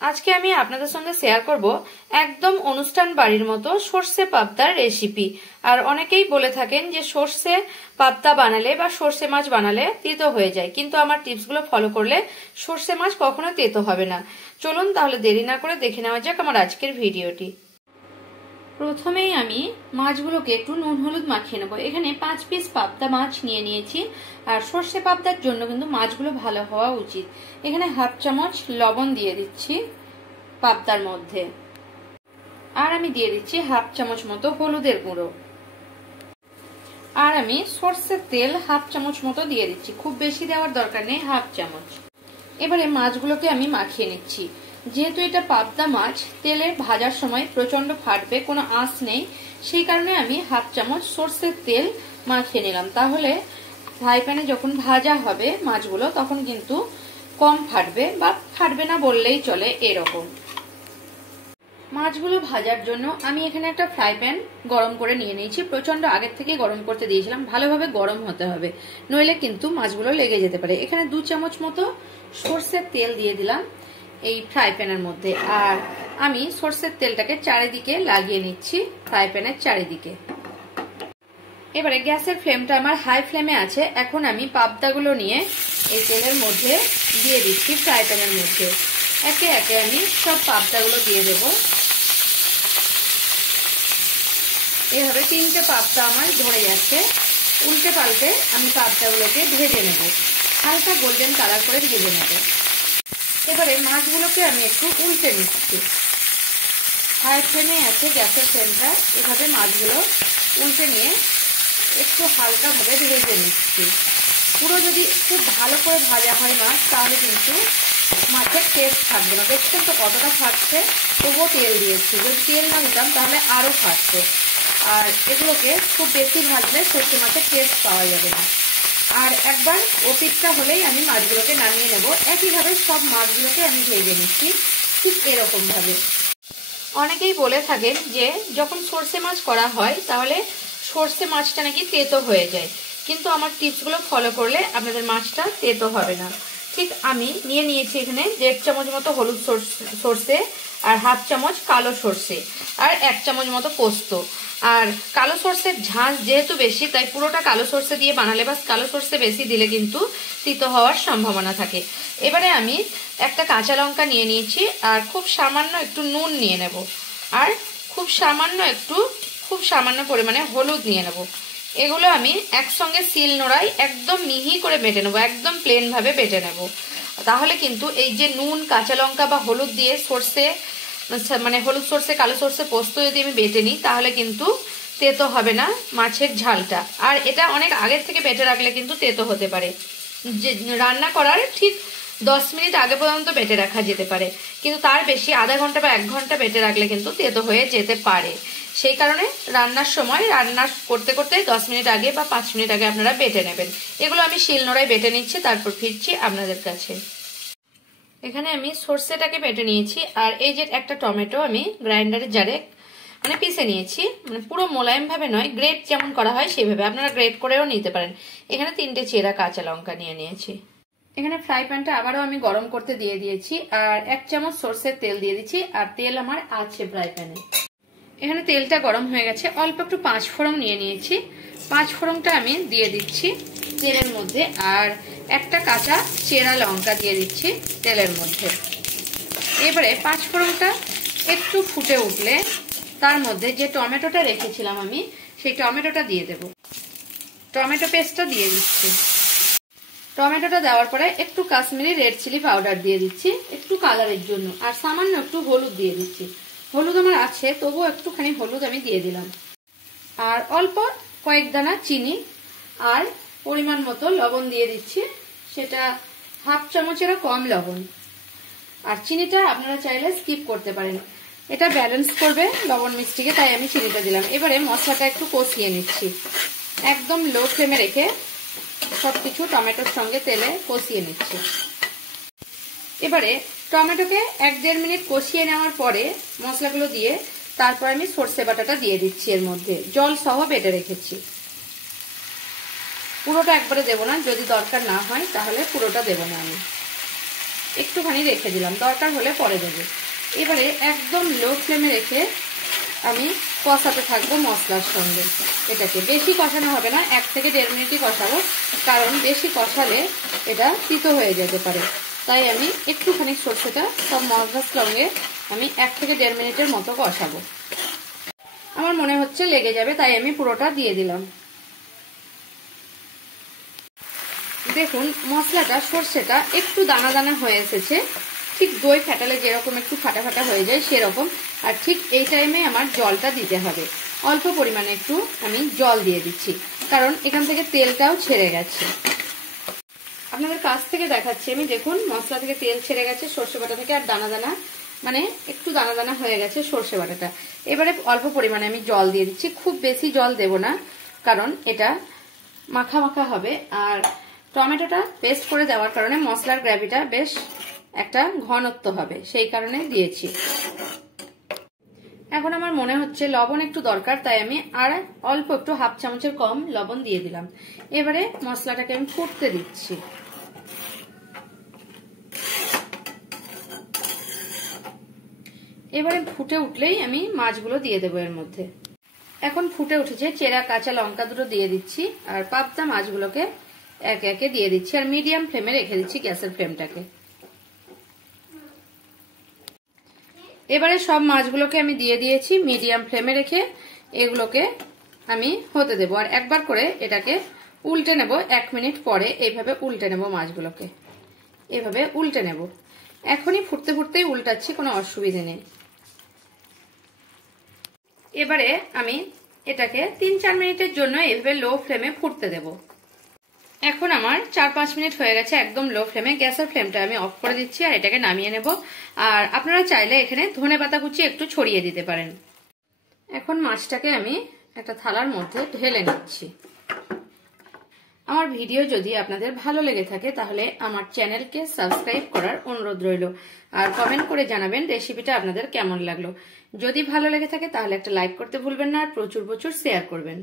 আজকে আমি আপনাদের সঙ্গে শেয়ার করব একদম অনুষ্ঠান বাড়ির মতো সর্ষে পাবদার রেসিপি। আর অনেকেই বলে থাকেন যে সর্ষে পাবদা বানালে বা সর্ষে মাছ বানালে তেতো হয়ে যায়, কিন্তু আমার টিপসগুলো ফলো করলে সর্ষে মাছ কখনো তেতো হবে না। চলুন তাহলে দেরি না করে দেখে নেওয়া যাক আমার আজকের ভিডিওটি। প্রথমেই আমি মাছগুলোকে একটু নুন হলুদ মাখিয়ে নেবো। এখানে 5 পিস পাবদা মাছ নিয়ে নিয়েছি। আর সর্ষে পাবদার জন্য কিন্তু মাছগুলো ভালো হওয়া উচিত। এখানে হাফ চামচ লবণ দিয়ে দিচ্ছি পাবদার মধ্যে, আর আমি দিয়ে দিচ্ছি হাফ চামচ মতো হলুদের গুঁড়ো, আর আমি সর্ষের তেল হাফ চামচ মতো দিয়ে দিচ্ছি। খুব বেশি দেওয়ার দরকার নেই, হাফ চামচ। এবারে মাছগুলোকে আমি মাখিয়ে নিচ্ছি। যেহেতু এটা পাবদা মাছ, তেলে ভাজার সময় প্রচন্ড ফাটবে, কোনো আঁচ নেই, সেই কারণে আমি হাফ চামচ সর্ষের তেল মাখিয়ে নিলাম। তাহলে ফ্রাই প্যানে যখন ভাজা হবে মাছগুলো তখন কিন্তু কম ফাটবে, বা ফাটবে না বললেই চলে। এরকম মাছগুলো ভাজার জন্য আমি এখানে একটা ফ্রাই প্যান গরম করে নিয়ে নিয়েছি। প্রচন্ড আগের থেকে গরম করতে দিয়েছিলাম, ভালোভাবে গরম হতে হবে, নইলে কিন্তু মাছগুলো লেগে যেতে পারে। এখানে 2 চামচ মতো সর্ষের তেল দিয়ে দিলাম এই ফ্রাই প্যানের মধ্যে, আর আমি সর্ষের তেলটাকে চারিদিকে লাগিয়ে নিচ্ছি ফ্রাই প্যানের চারিদিকে। এবারে গ্যাসের ফ্লেমটা আমার হাই ফ্লেমে আছে। এখন আমি পাবদাগুলো নিয়ে এই তেলের মধ্যে দিয়ে দিচ্ছি ফ্রাই প্যানের মধ্যে। একে একে আমি সব পাবদাগুলো দিয়ে দেব। এভাবে 3টে পাবদা আমার ধরে যাচ্ছে। উল্টে পাল্টে আমি পাবদাগুলোকে ভেজে নেব, হালকা গোল্ডেন কালার করে ভেজে নেব। এবারে মাছগুলোকে আমি একটু উল্টে নিচ্ছি। হাই ফ্লেমে আছে গ্যাসের ফ্লেমটা। এভাবে মাছগুলো উল্টে নিয়ে একটু হালকাভাবে ভেজে নিচ্ছি। পুরো যদি খুব ভালো করে ভাজা হয় মাছ, তাহলে কিন্তু মাছের টেস্ট থাকবে না। দেখছেন তো কতটা ফাটছে, তবুও তেল দিয়েছি। যদি তেল না দিতাম তাহলে আরও ফাটছে। আর এগুলোকে খুব বেশি ভাজলে সর্ষে মাছের টেস্ট পাওয়া যাবে না। আর একবার ওপিটটা হলেই আমি মাছগুলোকে নামিয়ে নেব। একইভাবে সব মাছগুলোকে আমি ভেজে নিচ্ছি ঠিক এরকম ভাবে। অনেকেই বলে থাকেন যে যখন সর্ষে মাছ করা হয় তাহলে সর্ষে মাছটা নাকি তেতো হয়ে যায়, কিন্তু আমার টিপসগুলো ফলো করলে আপনাদের মাছটা তেতো হবে না। ঠিক আমি নিয়ে নিয়েছি এখানে 1.5 চামচ মতো হলুদ সর্ষে, আর হাফ চামচ কালো সর্ষে, আর 1 চামচ মতো পোস্ত। আর কালো সর্ষের ঝাঁঝ যেহেতু বেশি, তাই পুরোটা কালো সর্ষে দিয়ে বানালে বা কালো সর্ষে বেশি দিলে কিন্তু তিতো হওয়ার সম্ভাবনা থাকে। এবারে আমি একটা কাঁচা লঙ্কা নিয়ে নিয়েছি, আর খুব সামান্য একটু নুন নিয়ে নেব, আর খুব সামান্য পরিমাণে হলুদ নিয়ে নেব। এগুলো আমি একসঙ্গে শিল নোড়ায় একদম মিহি করে বেটে নেবো, একদম প্লেন ভাবে বেটে নেব। তাহলে কিন্তু এই যে নুন, কাঁচা লঙ্কা বা হলুদ দিয়ে সর্ষে, মানে হলুদ সর্ষে, কালো সর্ষে, পোস্ত যদি আমি বেটে নিই তাহলে কিন্তু তেতো হবে না মাছের ঝালটা। আর এটা অনেক আগের থেকে বেটে রাখলে কিন্তু তেতো হতে পারে। যে রান্না করার ঠিক 10 মিনিট আগে পর্যন্ত বেটে রাখা যেতে পারে, কিন্তু তার বেশি আধা ঘন্টা বা 1 ঘন্টা বেটে রাখলে কিন্তু তেতো হয়ে যেতে পারে। সেই কারণে রান্নার সময় রান্না করতে করতে 10 মিনিট আগে বা 5 মিনিট আগে আপনারা বেটে নেবেন। এগুলো আমি শিলনোড়ায় বেটে নিচ্ছি, তারপর ফিরছি আপনাদের কাছে। এখানে আমি সর্ষেটাকে বেটে নিয়েছি, আর এই যে একটা টমেটো আমি গ্রাইন্ডারের জারে মানে পিষে নিয়েছি। মানে পুরো মোলায়েম ভাবে নয়, গ্রেট যেমন করা হয় সেভাবে, আপনারা গ্রেট করেও নিতে পারেন। এখানে 3টে চেরা কাঁচা লঙ্কা নিয়ে নিয়েছি। এখানে ফ্রাই প্যানটা আবারও আমি গরম করতে দিয়ে দিয়েছি, আর 1 চামচ সর্ষের তেল দিয়ে দিচ্ছি, আর তেল আমার আছে ফ্রাই প্যানে। এখানে তেলটা গরম হয়ে গেছে। অল্প একটু 5 ফোড়ন নিয়ে নিয়েছি। 5 ফোড়নটা আমি দিয়ে দিচ্ছি তেলের মধ্যে, আর একটা কাঁচা চেরা লঙ্কা দিয়ে দিচ্ছি তেলের মধ্যে। এবারে 5 ফোড়নটা একটু ফুটে উঠলে তার মধ্যে যে টমেটোটা রেখেছিলাম আমি, সেই টমেটোটা দিয়ে দেব। টমেটো পেস্টটা দিয়ে দিচ্ছি। টমেটোটা দেওয়ার পরে একটু কাশ্মীরি রেড চিলি পাউডার দিয়ে দিচ্ছি একটু কালারের জন্য, আর সামান্য একটু হলুদ দিয়ে দিচ্ছি। হলুদ আমার আছে, তবুও একটুখানি হলুদ আমি দিয়ে দিলাম। আর অল্প কয়েক দানা চিনি আর পরিমাণ মতো লবণ দিয়ে দিচ্ছি, সেটা হাফ চামচেরও কম লবণ। আর চিনিটা আপনারা চাইলে স্কিপ করতে পারেন, এটা ব্যালেন্স করবে লবণ মিষ্টিকে, তাই আমি চিনিটা দিলাম। এবারে মশলাটা একটু কষিয়ে নিচ্ছি, একদম লো ফ্লেমে রেখে সবকিছু টমেটোর সঙ্গে তেলে কষিয়ে নিচ্ছি। এবারে টমেটোকে 1-1.5 মিনিট কষিয়ে নেওয়ার পরে মশলাগুলো দিয়ে তারপর আমি সর্ষে বাটাটা দিয়ে দিচ্ছি। এর মধ্যে জল সহ বেটে রেখেছি। পুরোটা একবারে দেবো না, যদি দরকার না হয় তাহলে পুরোটা দেবো না আমি। একটুখানি রেখে দিলাম, দরকার হলে পরে দেবো। এবারে একদম লো ফ্লেমে রেখে আমি কষাতে থাকবো মশলার সঙ্গে। এটাকে বেশি কষানো হবে না, 1 থেকে 1.5 মিনিটই কষাবো, কারণ বেশি কষালে এটা তিতো হয়ে যেতে পারে। তাই আমি একটুখানি সর্ষেটা সব মশলার সঙ্গে আমি 1 থেকে 1.5 মিনিটের মতো কষাবো। আমার মনে হচ্ছে লেগে যাবে, তাই আমি পুরোটা দিয়ে দিলাম। দেখুন মশলাটা, সর্ষেটা একটু দানা দানা হয়ে এসেছে, ঠিক দই ফেটালে যেরকম একটু ফাটা ফাটা হয়ে যায় সেরকম। আর ঠিক এই টাইমে আমার জলটা দিতে হবে, অল্প পরিমাণে একটু আমি জল দিয়ে দিচ্ছি, কারণ এখান থেকে তেলটাও ছেড়ে গেছে। আপনাদের কাছ থেকে দেখাচ্ছি আমি, দেখুন মশলা থেকে তেল ছেড়ে গেছে সর্ষে বাটা থেকে, আর দানা দানা মানে একটু দানা দানা হয়ে গেছে সর্ষে বাটাটা। এবারে অল্প পরিমাণে আমি জল দিয়ে দিচ্ছি, খুব বেশি জল দেব না, কারণ এটা মাখা মাখা হবে। আর টমেটোটা পেস্ট করে দেওয়ার কারণে মশলার গ্রেভিটা বেশ একটা ঘনত্ব হবে, সেই কারণে দিয়েছি। এখন আমার মনে হচ্ছে লবণ একটু দরকার, তাই আমি আর অল্প একটু 1/2 চামচের কম লবণ দিয়ে দিলাম। এবারে মশলাটাকে আমি ফুটতে দিচ্ছি। এবারে ফুটে উঠলেই আমি মাছগুলো দিয়ে দেবো এর মধ্যে। এখন ফুটে উঠেছে, চেরা কাঁচা লঙ্কা দুটো দিয়ে দিচ্ছি, আর পাবদা মাছগুলোকে একে একে দিয়ে দিচ্ছি, আর মিডিয়াম ফ্লেমে রেখে দিচ্ছি গ্যাসের ফ্লেমটাকে। এবারে সব মাছগুলোকে আমি দিয়ে দিয়েছি, মিডিয়াম ফ্লেমে রেখে এগুলোকে আমি হতে দেবো। আর একবার করে এটাকে উল্টে নেব, 1 মিনিট পরে এইভাবে উল্টে নেব মাছগুলোকে, এভাবে উল্টে নেব। এখনই ফুটতে ফুটতেই উল্টাচ্ছি, কোনো অসুবিধে নেই। এবারে আমি এটাকে 3-4 মিনিটের জন্য এইভাবে লো ফ্লেমে ফুটতে দেব। এখন আমার 4-5 মিনিট হয়ে গেছে একদম লো ফ্লেমে। গ্যাসের ফ্লেমটা আমি অফ করে দিচ্ছি আর এটাকে নামিয়ে নেব। আর আপনারা চাইলে এখানে ধনেপাতা কুচি একটু ছড়িয়ে দিতে পারেন। এখন মাছটাকে আমি একটা থালার মধ্যে ঢেলে নিচ্ছি। আমার ভিডিও যদি আপনাদের ভালো লেগে থাকে তাহলে আমার চ্যানেলকে সাবস্ক্রাইব করার অনুরোধ রইল, আর কমেন্ট করে জানাবেন রেসিপিটা আপনাদের কেমন লাগলো। যদি ভালো লেগে থাকে তাহলে একটা লাইক করতে ভুলবেন না, আর প্রচুর প্রচুর শেয়ার করবেন।